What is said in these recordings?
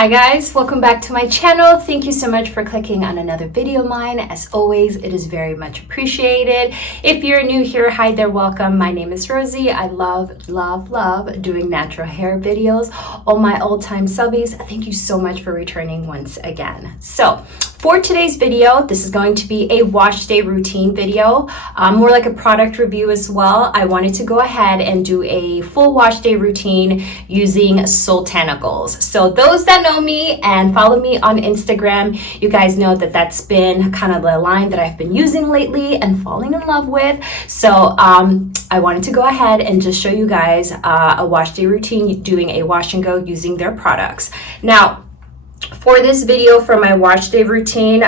Hi guys, welcome back to my channel. Thank you so much for clicking on another video of mine. As always, it is very much appreciated. If you're new here, hi there, welcome. My name is Rosie. I love doing natural hair videos. All my old-time subbies, thank you so much for returning once again. So for today's video, this is going to be a wash day routine video, more like a product review as well. I wanted to go ahead and do a full wash day routine using Soultanicals. So those that know me and follow me on Instagram, you guys know that that's been kind of the line that I've been using lately and falling in love with. So I wanted to go ahead and just show you guys a wash day routine doing a wash and go using their products. Now, for this video, for my wash day routine,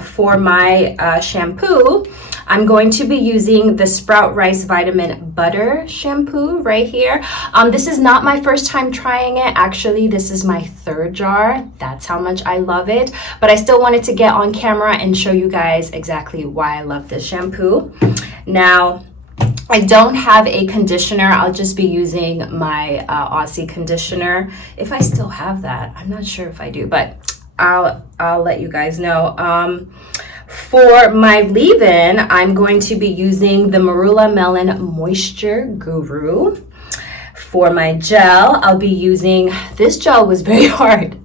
for my shampoo, I'm going to be using the Sprout Rice Vitamin Butter shampoo right here. This is not my first time trying it. Actually, this is my third jar. That's how much I love it. But I still wanted to get on camera and show you guys exactly why I love this shampoo. Now, I don't have a conditioner. I'll just be using my Aussie conditioner. If I still have that, I'm not sure if I do, but I'll let you guys know. For my leave-in, I'm going to be using the Marula Melon Moisture Guru. For my gel, I'll be using, this gel was very hard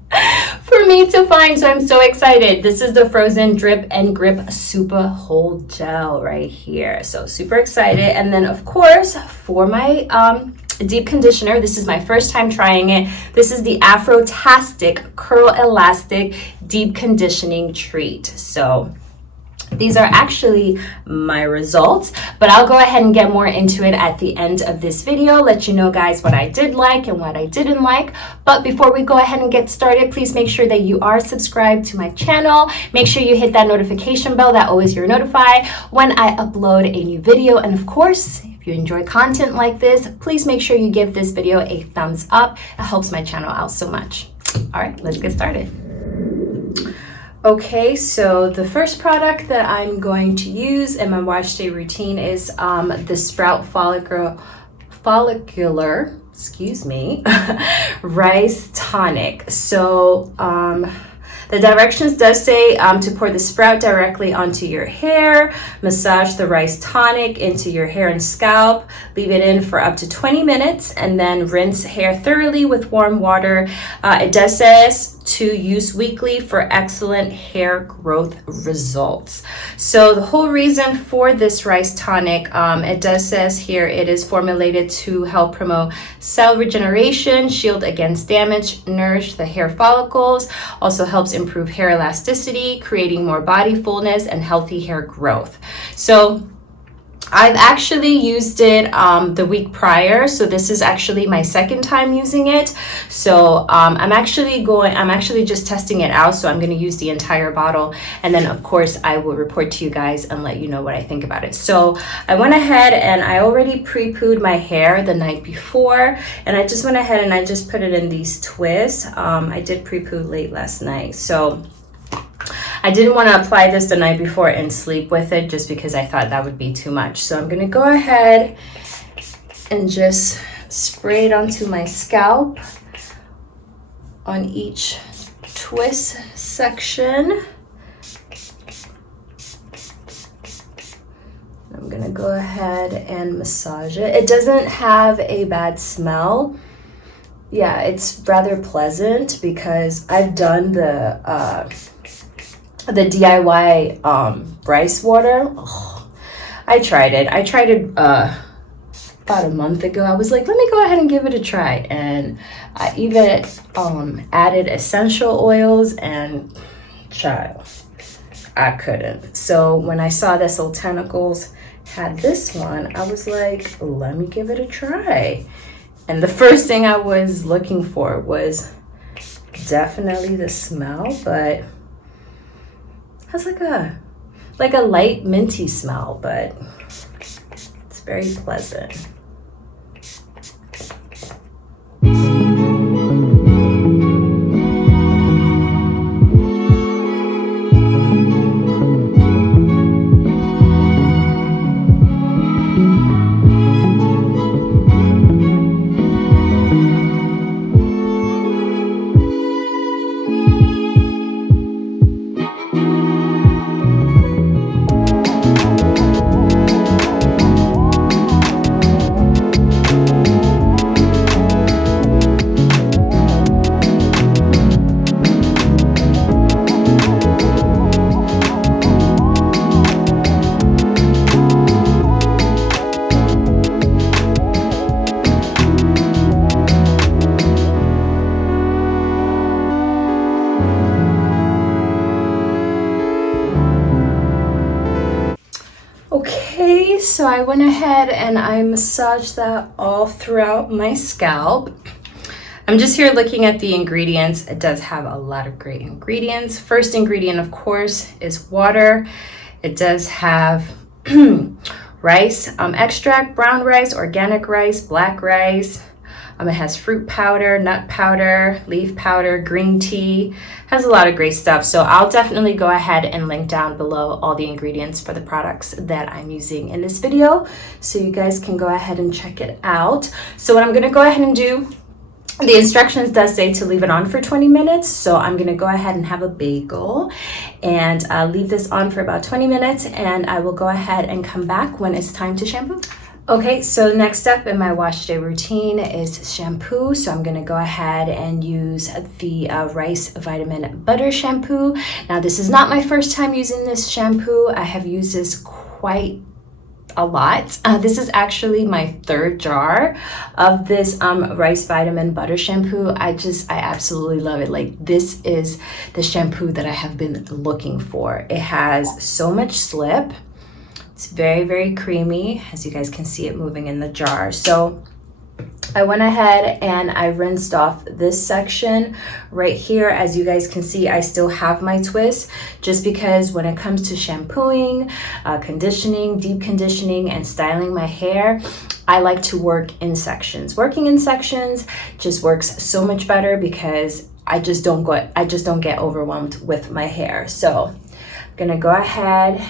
for me to find, so I'm so excited. This is the Frozen Drip and Grip Super Hold Gel right here. So super excited. And then of course, for my deep conditioner, this is my first time trying it. This is the Afrotastic Curl Elastic Deep Conditioning Treat. So these are actually my results, but I'll go ahead and get more into it at the end of this video, let you know guys what I did like and what I didn't like. But before we go ahead and get started, please make sure that you are subscribed to my channel. Make sure you hit that notification bell, that always you're notified when I upload a new video. And of course, if you enjoy content like this, please make sure you give this video a thumbs up. It helps my channel out so much. All right, let's get started. Okay, so the first product that I'm going to use in my wash day routine is the Sprout Follicular, excuse me, Rice Tonic. So the directions does say to pour the Sprout directly onto your hair, massage the rice tonic into your hair and scalp, leave it in for up to 20 minutes, and then rinse hair thoroughly with warm water. It does say to use weekly for excellent hair growth results. So the whole reason for this rice tonic, it does says here, it is formulated to help promote cell regeneration, shield against damage, nourish the hair follicles, also helps improve hair elasticity, creating more body fullness and healthy hair growth. So I've actually used it the week prior, so this is actually my second time using it. So I'm actually just testing it out, so I'm going to use the entire bottle, and then of course I will report to you guys and let you know what I think about it. So I went ahead and I already pre-pooed my hair the night before, and I just went ahead and I just put it in these twists. I did pre-poo late last night, so I didn't want to apply this the night before and sleep with it just because I thought that would be too much. So I'm going to go ahead and just spray it onto my scalp on each twist section. I'm going to go ahead and massage it. It doesn't have a bad smell. Yeah, it's rather pleasant because I've done the DIY rice water. Oh, I tried it about a month ago. I was like, let me go ahead and give it a try, and I even added essential oils, and child, I couldn't. So when I saw that Soultanicals had this one, I was like, let me give it a try. And the first thing I was looking for was definitely the smell, but has like a light minty smell, but it's very pleasant. so I went ahead and I massaged that all throughout my scalp. I'm just here looking at the ingredients. It does have a lot of great ingredients. First ingredient, of course, is water. It does have rice extract, brown rice, organic rice, black rice. It has fruit powder, nut powder, leaf powder, green tea. Has a lot of great stuff. So I'll definitely go ahead and link down below all the ingredients for the products that I'm using in this video, so you guys can go ahead and check it out. So what I'm gonna go ahead and do, the instructions does say to leave it on for 20 minutes. So I'm gonna go ahead and have a bagel and leave this on for about 20 minutes, and I will go ahead and come back when it's time to shampoo. Okay, so next step in my wash day routine is shampoo. So I'm gonna go ahead and use the Rice Vitamin Butter Shampoo. Now this is not my first time using this shampoo. I have used this quite a lot. This is actually my third jar of this Rice Vitamin Butter Shampoo. I absolutely love it. Like, this is the shampoo that I have been looking for. It has so much slip. It's very, very creamy, as you guys can see it moving in the jar. So I went ahead and I rinsed off this section right here. As you guys can see, I still have my twist, just because when it comes to shampooing, conditioning, deep conditioning, and styling my hair, I like to work in sections. Working in sections just works so much better because I just don't get overwhelmed with my hair. So I'm gonna go ahead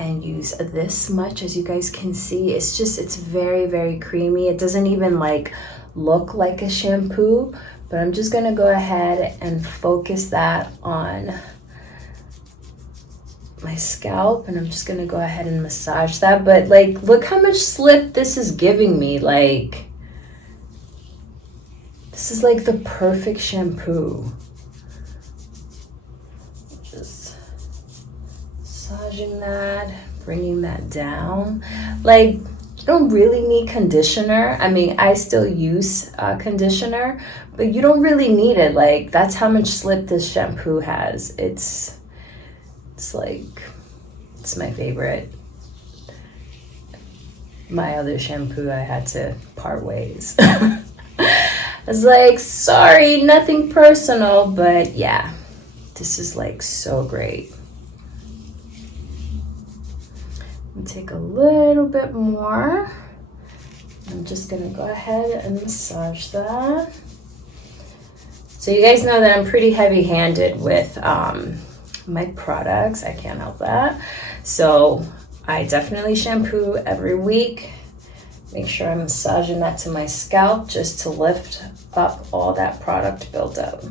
and use this much. As you guys can see, it's very, very creamy. It doesn't even like look like a shampoo, but I'm just gonna go ahead and focus that on my scalp, and I'm just gonna go ahead and massage that. But like, look how much slip this is giving me. Like, this is like the perfect shampoo. Just massaging that, bringing that down. Like, you don't really need conditioner. I mean, I still use conditioner, but you don't really need it. Like, that's how much slip this shampoo has. It's like, it's my favorite. My other shampoo, I had to part ways. I was like, sorry, nothing personal, but yeah, this is like so great. Take a little bit more. I'm just gonna go ahead and massage that. So you guys know that I'm pretty heavy-handed with my products. I can't help that. So I definitely shampoo every week. Make sure I'm massaging that to my scalp just to lift up all that product buildup.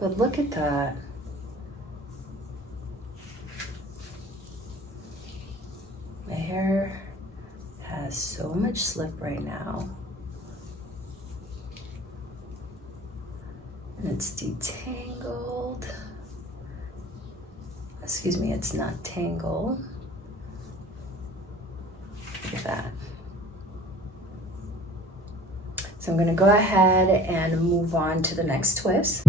But look at that. My hair has so much slip right now. And it's detangled. Excuse me, it's not tangled. Look at that. So I'm gonna go ahead and move on to the next twist.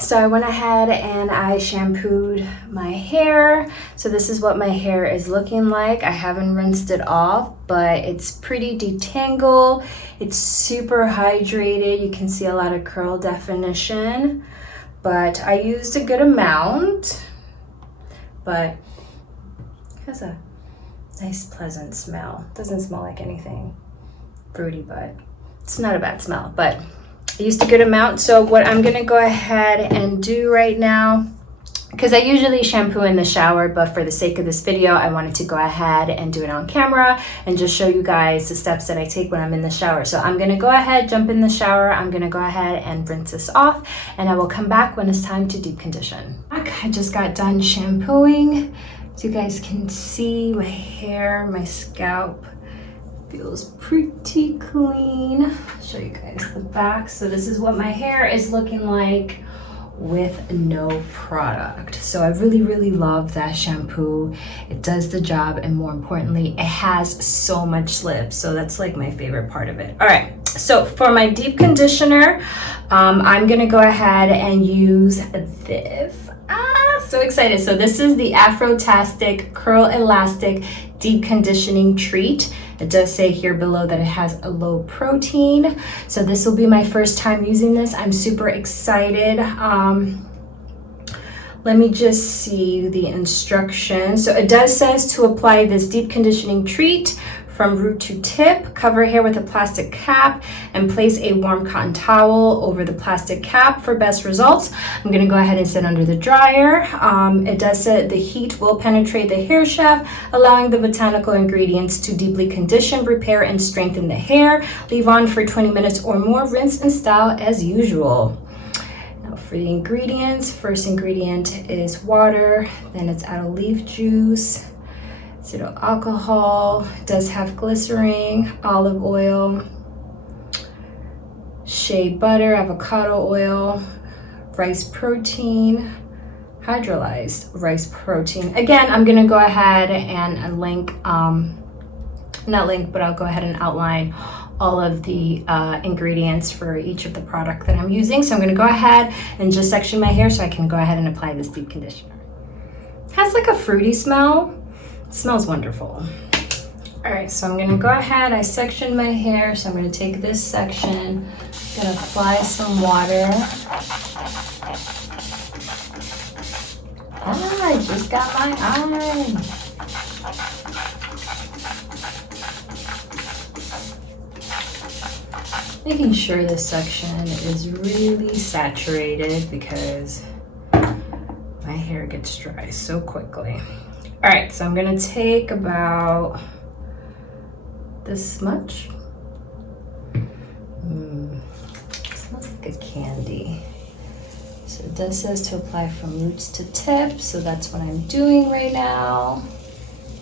So I went ahead and I shampooed my hair. So this is what my hair is looking like. I haven't rinsed it off, but it's pretty detangled. It's super hydrated. You can see a lot of curl definition, but I used a good amount, but it has a nice pleasant smell. Doesn't smell like anything fruity, but it's not a bad smell. But I used a good amount. So what I'm gonna go ahead and do right now, because I usually shampoo in the shower, but for the sake of this video, I wanted to go ahead and do it on camera and just show you guys the steps that I take when I'm in the shower. So I'm gonna go ahead, jump in the shower. I'm gonna go ahead and rinse this off, and I will come back when it's time to deep condition. I just got done shampooing. As you guys can see, my hair, my scalp feels pretty clean. I'll show you guys the back. So this is what my hair is looking like with no product. So I really love that shampoo. It does the job, and more importantly, it has so much slip. So that's like my favorite part of it. All right, so for my deep conditioner, I'm gonna go ahead and use this. So excited. So this is the Afrotastic Curl Elastic Deep Conditioning Treat. It does say here below that it has a low protein. So this will be my first time using this. I'm super excited. Let me just see the instructions. So it does says to apply this deep conditioning treat from root to tip, cover hair with a plastic cap, and place a warm cotton towel over the plastic cap for best results. I'm gonna go ahead and sit under the dryer. It does say the heat will penetrate the hair shaft, allowing the botanical ingredients to deeply condition, repair, and strengthen the hair. Leave on for 20 minutes or more, rinse and style as usual. Now for the ingredients, first ingredient is water, then it's aloe leaf juice, cetyl alcohol, does have glycerin, olive oil, shea butter, avocado oil, rice protein, hydrolyzed rice protein. Again, I'm gonna go ahead and link, not link, but I'll go ahead and outline all of the ingredients for each of the product that I'm using. So I'm gonna go ahead and just section my hair so I can go ahead and apply this deep conditioner. It has like a fruity smell. It smells wonderful. All right, so I'm gonna go ahead, I sectioned my hair, so I'm gonna take this section, gonna apply some water. I just got my eye. Making sure this section is really saturated because my hair gets dry so quickly. All right, so I'm gonna take about this much. Smells like a candy. So it does says to apply from roots to tip, so that's what I'm doing right now.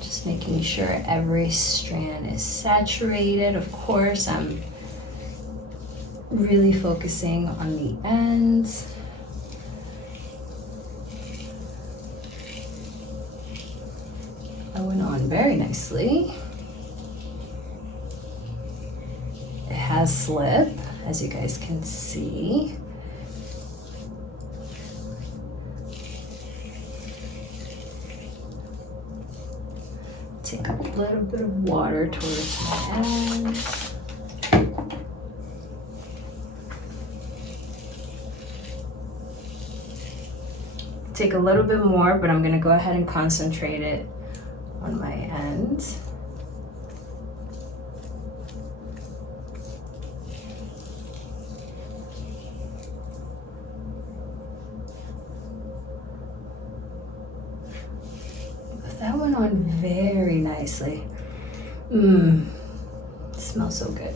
Just making sure every strand is saturated. Of course, I'm really focusing on the ends. That went on very nicely. It has slip, as you guys can see. Take a little bit of water towards my ends. Take a little bit more, but I'm gonna go ahead and concentrate it on my ends. That went on very nicely. It smells so good.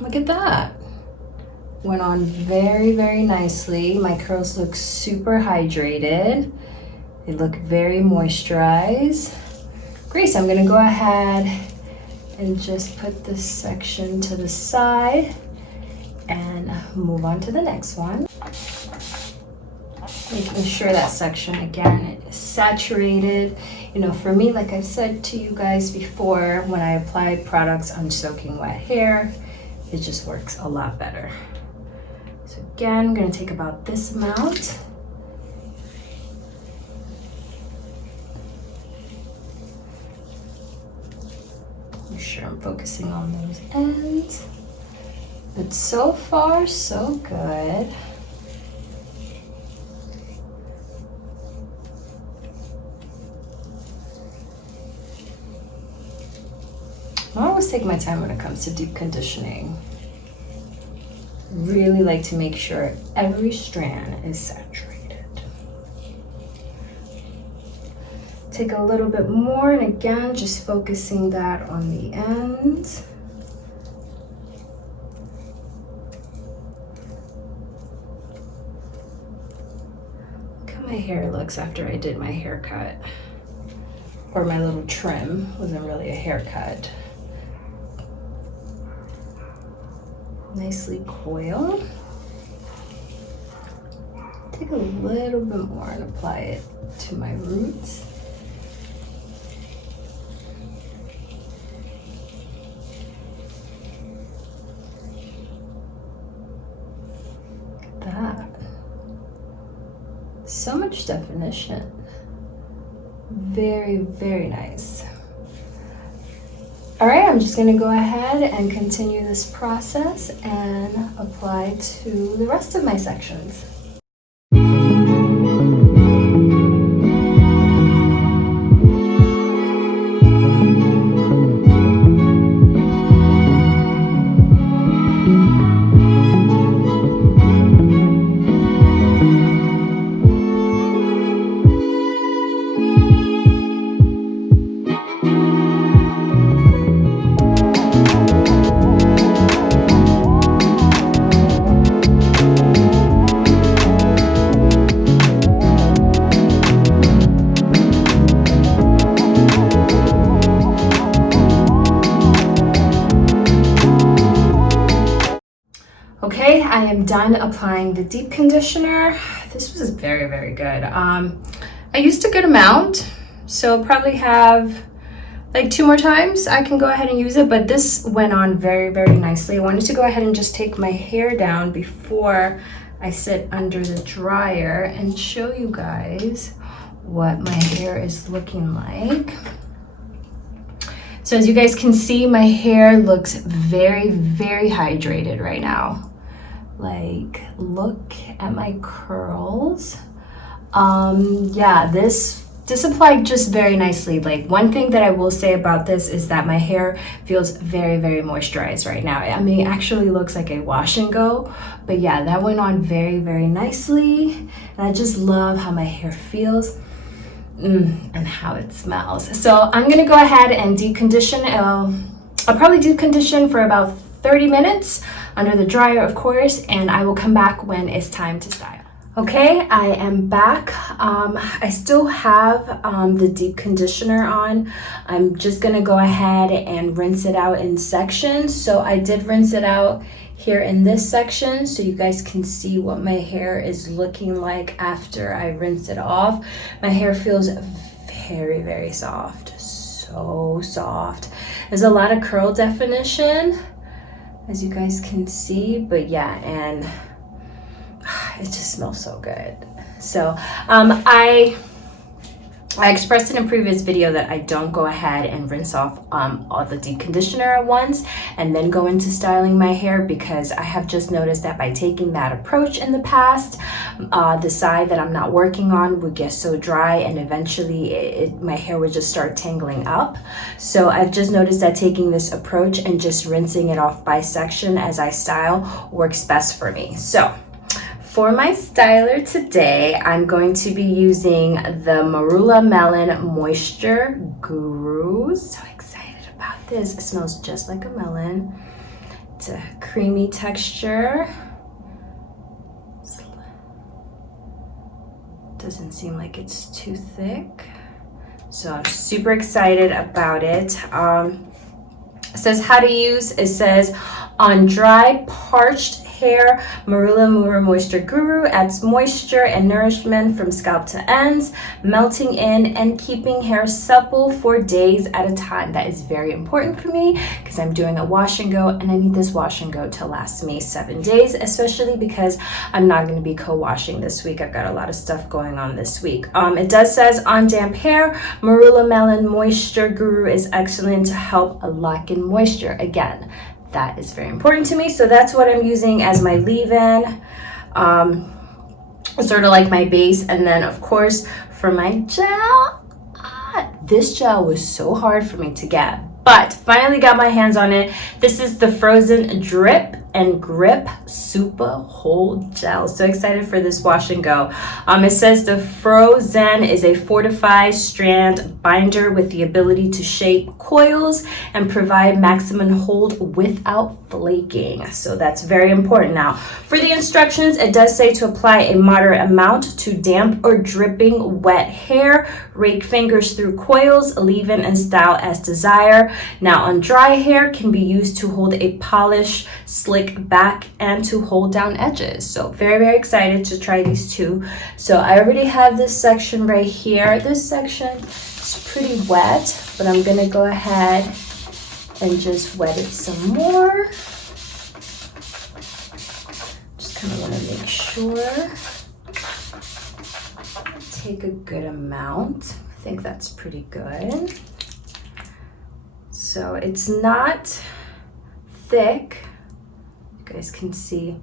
Look at that. Went on very nicely. My curls look super hydrated. They look very moisturized. Great, so I'm gonna go ahead and just put this section to the side and move on to the next one. Making sure that section again is saturated. You know, for me, like I've said to you guys before, when I apply products on soaking wet hair, it just works a lot better. So again, I'm gonna take about this amount. Make sure I'm focusing on those ends. But so far, so good. I always take my time when it comes to deep conditioning. Really like to make sure every strand is saturated. Take a little bit more, and again, just focusing that on the ends. Look how my hair looks after I did my haircut. Or my little trim, wasn't really a haircut. Nicely coiled. Take a little bit more and apply it to my roots. Look at that. So much definition. Very, very nice. All right, I'm just gonna go ahead and continue this process and apply to the rest of my sections. Okay, I am done applying the deep conditioner. This was very, very good. I used a good amount, so I'll probably have like 2 more times I can go ahead and use it, but this went on very, very nicely. I wanted to go ahead and just take my hair down before I sit under the dryer and show you guys what my hair is looking like. So as you guys can see, my hair looks very, very hydrated right now. Like, look at my curls. Yeah, this applied just very nicely. Like, one thing that I will say about this is that my hair feels very, very moisturized right now. I mean, it actually looks like a wash and go, but yeah, that went on very, very nicely. And I just love how my hair feels. And how it smells. So I'm gonna go ahead and deep condition. I'll probably deep condition for about 30 minutes under the dryer, of course, and I will come back when it's time to style. Okay, I am back. I still have the deep conditioner on. I'm just gonna go ahead and rinse it out in sections. So I did rinse it out here in this section so you guys can see what my hair is looking like after I rinse it off. My hair feels very, very soft, so soft. There's a lot of curl definition, as you guys can see, but yeah, and it just smells so good. So I expressed in a previous video that I don't go ahead and rinse off all the deep conditioner at once and then go into styling my hair, because I have just noticed that by taking that approach in the past, the side that I'm not working on would get so dry, and eventually my hair would just start tangling up. So I've just noticed that taking this approach and just rinsing it off by section as I style works best for me. So for my styler today, I'm going to be using the Marula Melon Moisture Guru. So excited about this. It smells just like a melon. It's a creamy texture. Doesn't seem like it's too thick. So I'm super excited about it. It says how to use. It says on dry, parched hair, Marula Moisture Guru adds moisture and nourishment from scalp to ends, melting in and keeping hair supple for days at a time. That is very important for me because I'm doing a wash and go, and I need this wash and go to last me 7 days, especially because I'm not going to be co-washing this week. I've got a lot of stuff going on this week. It does says on damp hair, Marula Melon Moisture Guru is excellent to help lock in moisture. Again, that is very important to me. So that's what I'm using as my leave-in, sort of like my base. And then of course for my gel, this gel was so hard for me to get, but finally got my hands on it. This is the Frozen Drip and Grip Super Hold Gel. So excited for this wash and go. It says the Frozen is a fortified strand binder with the ability to shape coils and provide maximum hold without flaking. So that's very important. Now, for the instructions, it does say to apply a moderate amount to damp or dripping wet hair. Rake fingers through coils, leave in and style as desire. Now, on dry hair, can be used to hold a polish, slick back, and to hold down edges. So very, very excited to try these two. So I already have this section right here. This section is pretty wet, but I'm gonna go ahead and just wet it some more. Just kind of want to make sure. Take a good amount. I think that's pretty good. So it's not thick. You guys can see.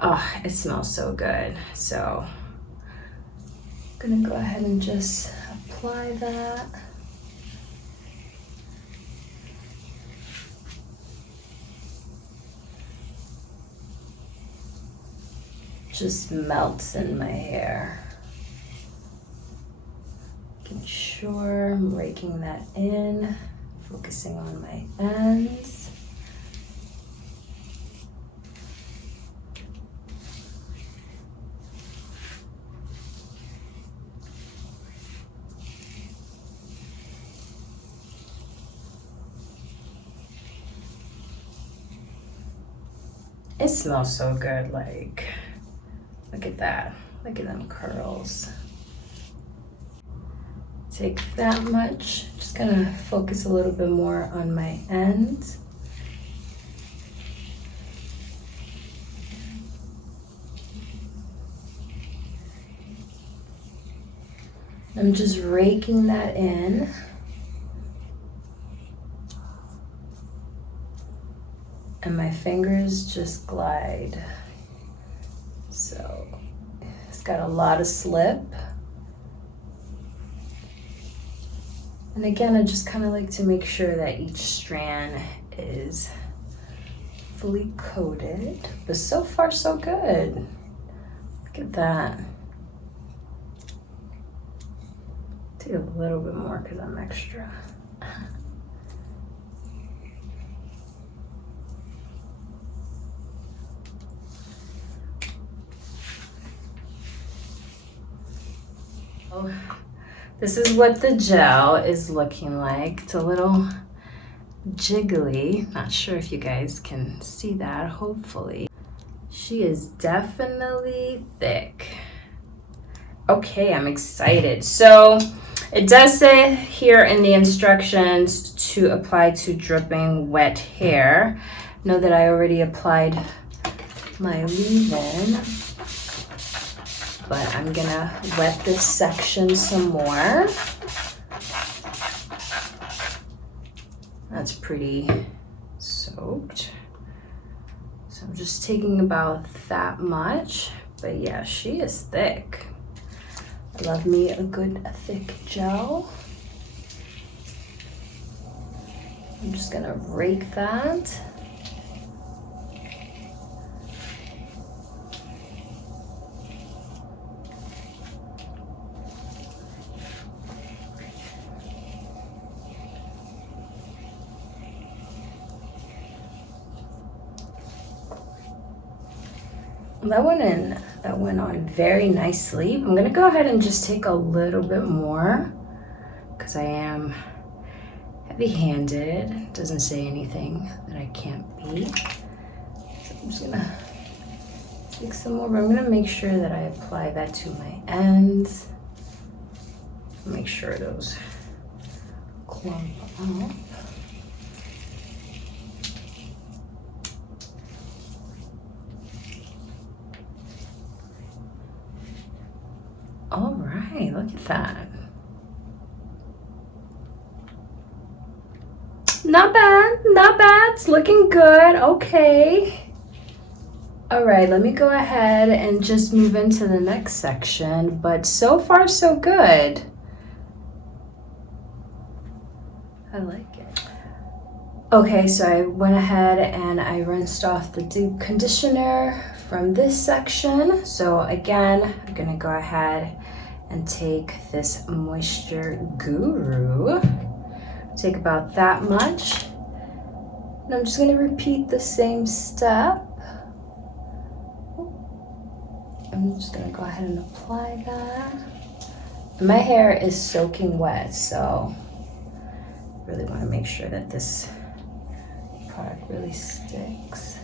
Oh, it smells so good. So I'm gonna go ahead and just apply that. Just melts in my hair. Making sure I'm raking that in, focusing on my ends. It smells so good, like, look at that. Look at them curls. Take that much. Just gonna focus a little bit more on my ends. I'm just raking that in. And my fingers just glide. So it's got a lot of slip. And again, I just kind of like to make sure that each strand is fully coated. But so far, so good. Look at that. Take a little bit more because I'm extra. This is what the gel is looking like. It's a little jiggly. Not sure if you guys can see that, hopefully. She is definitely thick. Okay, I'm excited. So it does say here in the instructions to apply to dripping wet hair. Know that I already applied my leave-in, but I'm gonna wet this section some more. That's pretty soaked. So I'm just taking about that much, but yeah, she is thick. I love me a good thick gel. I'm just gonna rake that. That went on very nicely. I'm gonna go ahead and just take a little bit more because I am heavy-handed. Doesn't say anything that I can't be. So I'm just gonna take some more, but I'm gonna make sure that I apply that to my ends. Make sure those clump up. All right, look at that. Not bad, not bad. It's looking good. Okay. All right, let me go ahead and just move into the next section. But so far, so good. I like it. Okay, so I went ahead and I rinsed off the deep conditioner from this section. So again, I'm gonna go ahead and take this Moisture Guru. Take about that much. And I'm just gonna repeat the same step. I'm just gonna go ahead and apply that. My hair is soaking wet, so I really wanna make sure that this product really sticks.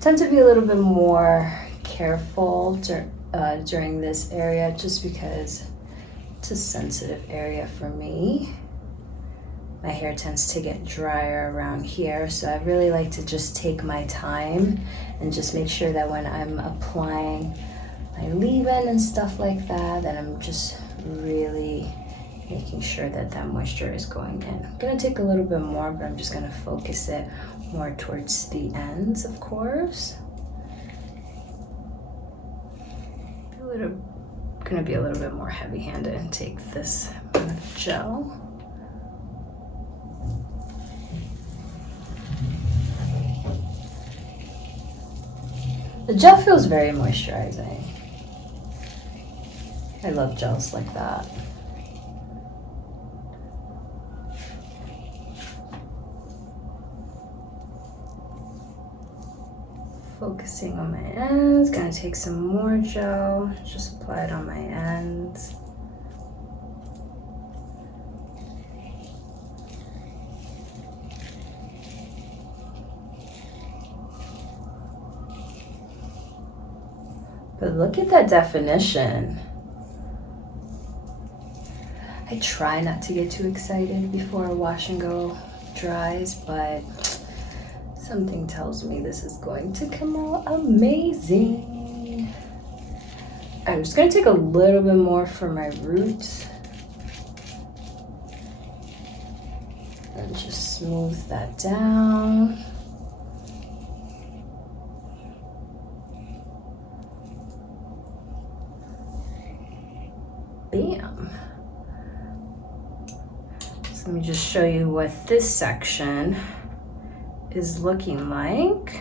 Tend to be a little bit more careful during this area just because it's a sensitive area for me. My hair tends to get drier around here, so I really like to just take my time and just make sure that when I'm applying my leave-in and stuff like that I'm just really making sure that that moisture is going in. I'm gonna take a little bit more, but I'm just gonna focus it more towards the ends, of course. Gonna be a little bit more heavy-handed and take this amount of gel. The gel feels very moisturizing. I love gels like that. Focusing on my ends, gonna take some more gel, just apply it on my ends. But look at that definition. I try not to get too excited before a wash and go dries, but something tells me this is going to come out amazing. I'm just gonna take a little bit more for my roots and just smooth that down. Bam. So let me just show you what this section is looking like.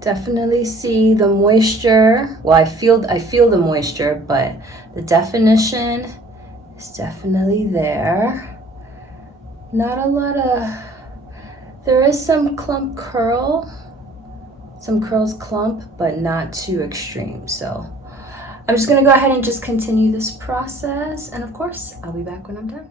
Definitely see the moisture. Well, I feel the moisture, but the definition is definitely there. Not a lot of, there is some clump curl, some curls clump, but not too extreme. So I'm just gonna go ahead and just continue this process. And of course, I'll be back when I'm done.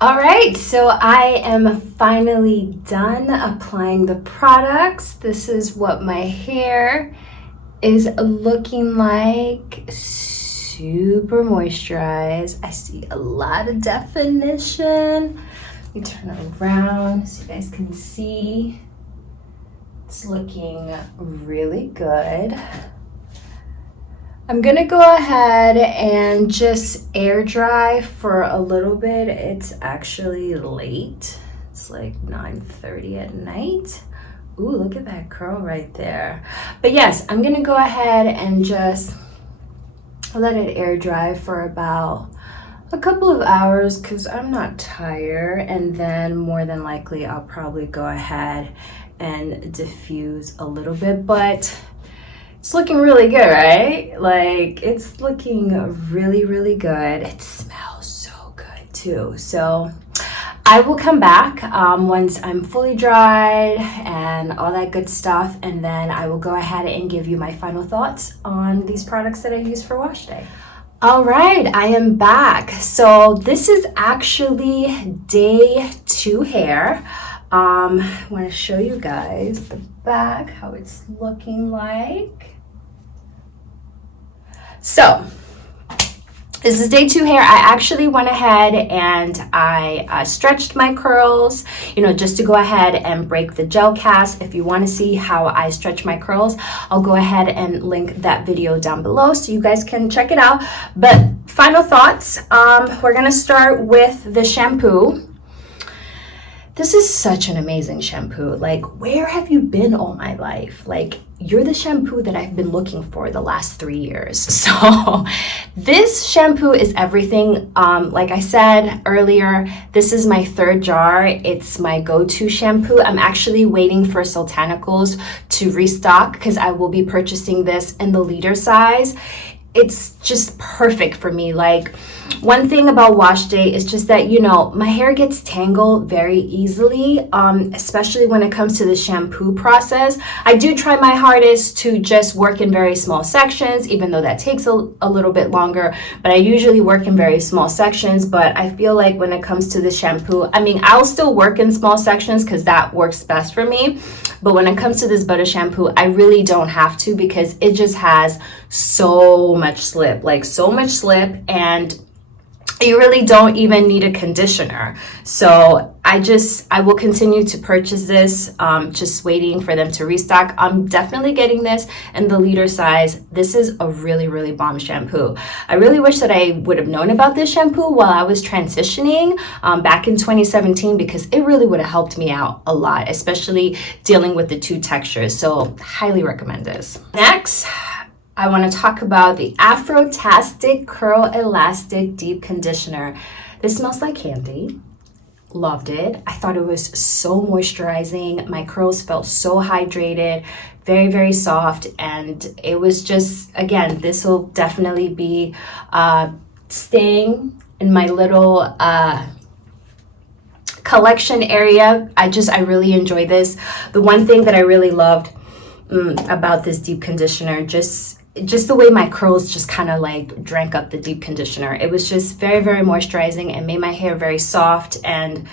All right, so I am finally done applying the products. This is what my hair is looking like. Super moisturized. I see a lot of definition. Let me turn it around so you guys can see. It's looking really good. I'm gonna go ahead and just air dry for a little bit. It's actually late. It's like 9:30 at night. Ooh, look at that curl right there. But yes, I'm gonna go ahead and just let it air dry for about a couple of hours because I'm not tired, and then more than likely I'll probably go ahead and diffuse a little bit. But it's looking really good, right? Like, it's looking really, really good. It smells so good too. So I will come back once I'm fully dried and all that good stuff, and then I will go ahead and give you my final thoughts on these products that I use for wash day. All right, I am back. So this is actually day 2 hair. I want to show you guys the back, how it's looking like. So this is day 2 hair. I actually went ahead and I stretched my curls, just to go ahead and break the gel cast. If you want to see how I stretch my curls, I'll go ahead and link that video down below so you guys can check it out. But final thoughts, we're gonna start with the shampoo. This is such an amazing shampoo. Like, where have you been all my life? Like, you're the shampoo that I've been looking for the last 3 years. So this shampoo is everything. Like I said earlier, this is my 3rd jar. It's my go-to shampoo. I'm actually waiting for Soultanicals to restock because I will be purchasing this in the liter size. It's just perfect for me. Like, one thing about wash day is just that, my hair gets tangled very easily, especially when it comes to the shampoo process. I do try my hardest to just work in very small sections, even though that takes a little bit longer, but I usually work in very small sections. But I feel like when it comes to the shampoo, I'll still work in small sections because that works best for me. But when it comes to this BUTTA shampoo, I really don't have to because it just has so much slip, and you really don't even need a conditioner. So I will continue to purchase this, just waiting for them to restock. I'm definitely getting this in the liter size. This is a really, really bomb shampoo. I really wish that I would have known about this shampoo while I was transitioning back in 2017, because it really would have helped me out a lot, especially dealing with the 2 textures. So highly recommend this. Next, I want to talk about the Afrotastic Curl Elastic Deep Conditioner. This smells like candy. Loved it. I thought it was so moisturizing. My curls felt so hydrated, very, very soft. And it was just, again, this will definitely be staying in my little collection area. I really enjoy this. The one thing that I really loved about this deep conditioner, just the way my curls just kind of like drank up the deep conditioner. It was just very, very moisturizing and made my hair very soft. And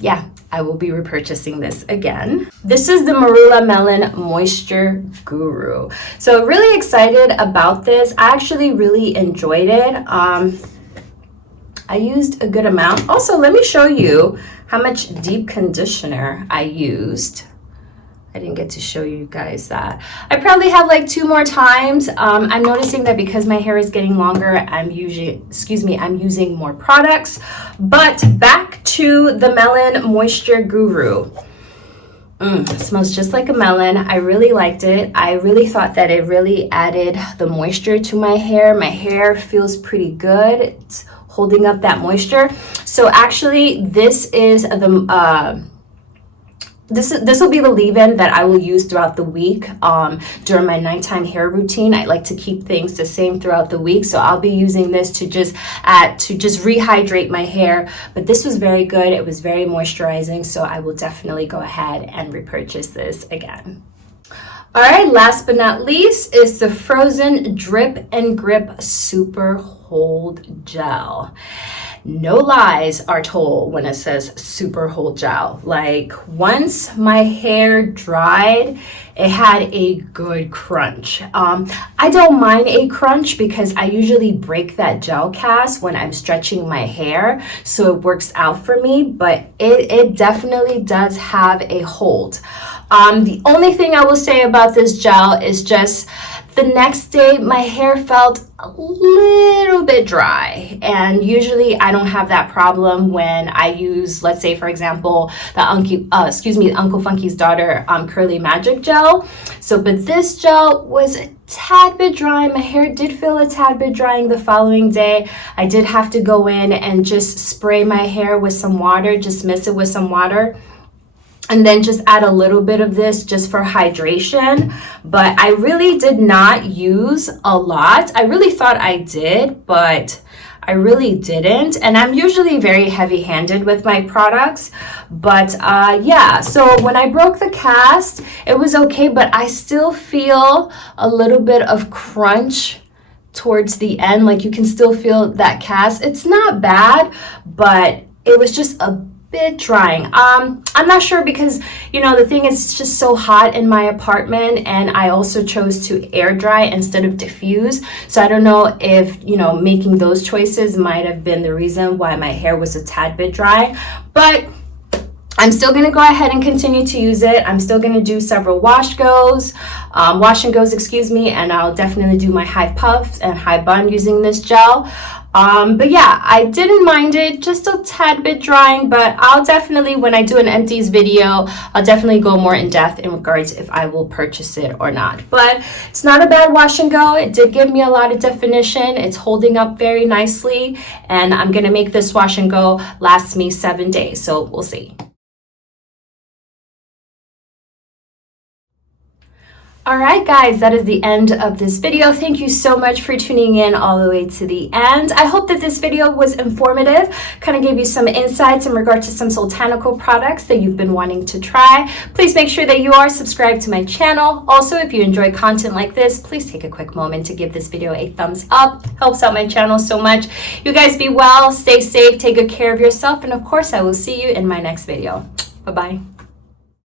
yeah, I will be repurchasing this again. This is the Marula Melon Moisture Guru. So really excited about this. I actually really enjoyed it. I used a good amount. Also, let me show you how much deep conditioner I used. I didn't get to show you guys that. I probably have like 2 more times. I'm noticing that because my hair is getting longer, I'm using more products. But back to the Melon Moisture Guru. It smells just like a melon. I really liked it. I really thought that it really added the moisture to my hair. My hair feels pretty good. It's holding up that moisture. So actually, this is the this will be the leave-in that I will use throughout the week during my nighttime hair routine. I like to keep things the same throughout the week, so I'll be using this to just rehydrate my hair. But this was very good. It was very moisturizing, so I will definitely go ahead and repurchase this again. All right, last but not least is the Frozen Drip and Grip Super Hold Gel. No lies are told when it says super hold gel. Like, once my hair dried, it had a good crunch. I don't mind a crunch because I usually break that gel cast when I'm stretching my hair, so it works out for me, but it definitely does have a hold. The only thing I will say about this gel is just The next day, my hair felt a little bit dry, and usually I don't have that problem when I use, let's say for example, the Uncle Funky's Daughter Curly Magic Gel. So, but this gel was a tad bit dry. My hair did feel a tad bit drying the following day. I did have to go in and just spray my hair with some water, just mist it with some water, and then just add a little bit of this just for hydration. But I really did not use a lot. I really thought I did, but I really didn't. And I'm usually very heavy-handed with my products. But yeah, so when I broke the cast, it was okay, but I still feel a little bit of crunch towards the end. Like you can still feel that cast. It's not bad, but it was just a bit drying. I'm not sure because, you know, the thing is it's just so hot in my apartment, and I also chose to air dry instead of diffuse. So I don't know if, you know, making those choices might have been the reason why my hair was a tad bit dry, but I'm still going to go ahead and continue to use it. I'm still going to do several wash and goes, and I'll definitely do my high puffs and high bun using this gel. But yeah, I didn't mind it, just a tad bit drying, but I'll definitely, when I do an empties video, I'll definitely go more in depth in regards if I will purchase it or not. But it's not a bad wash and go. It did give me a lot of definition. It's holding up very nicely, and I'm going to make this wash and go last me 7 days. So we'll see. Alright guys, that is the end of this video. Thank you so much for tuning in all the way to the end. I hope that this video was informative, kind of gave you some insights in regard to some Soultanical products that you've been wanting to try. Please make sure that you are subscribed to my channel. Also, if you enjoy content like this, please take a quick moment to give this video a thumbs up. Helps out my channel so much. You guys be well, stay safe, take good care of yourself, and of course I will see you in my next video. Bye-bye.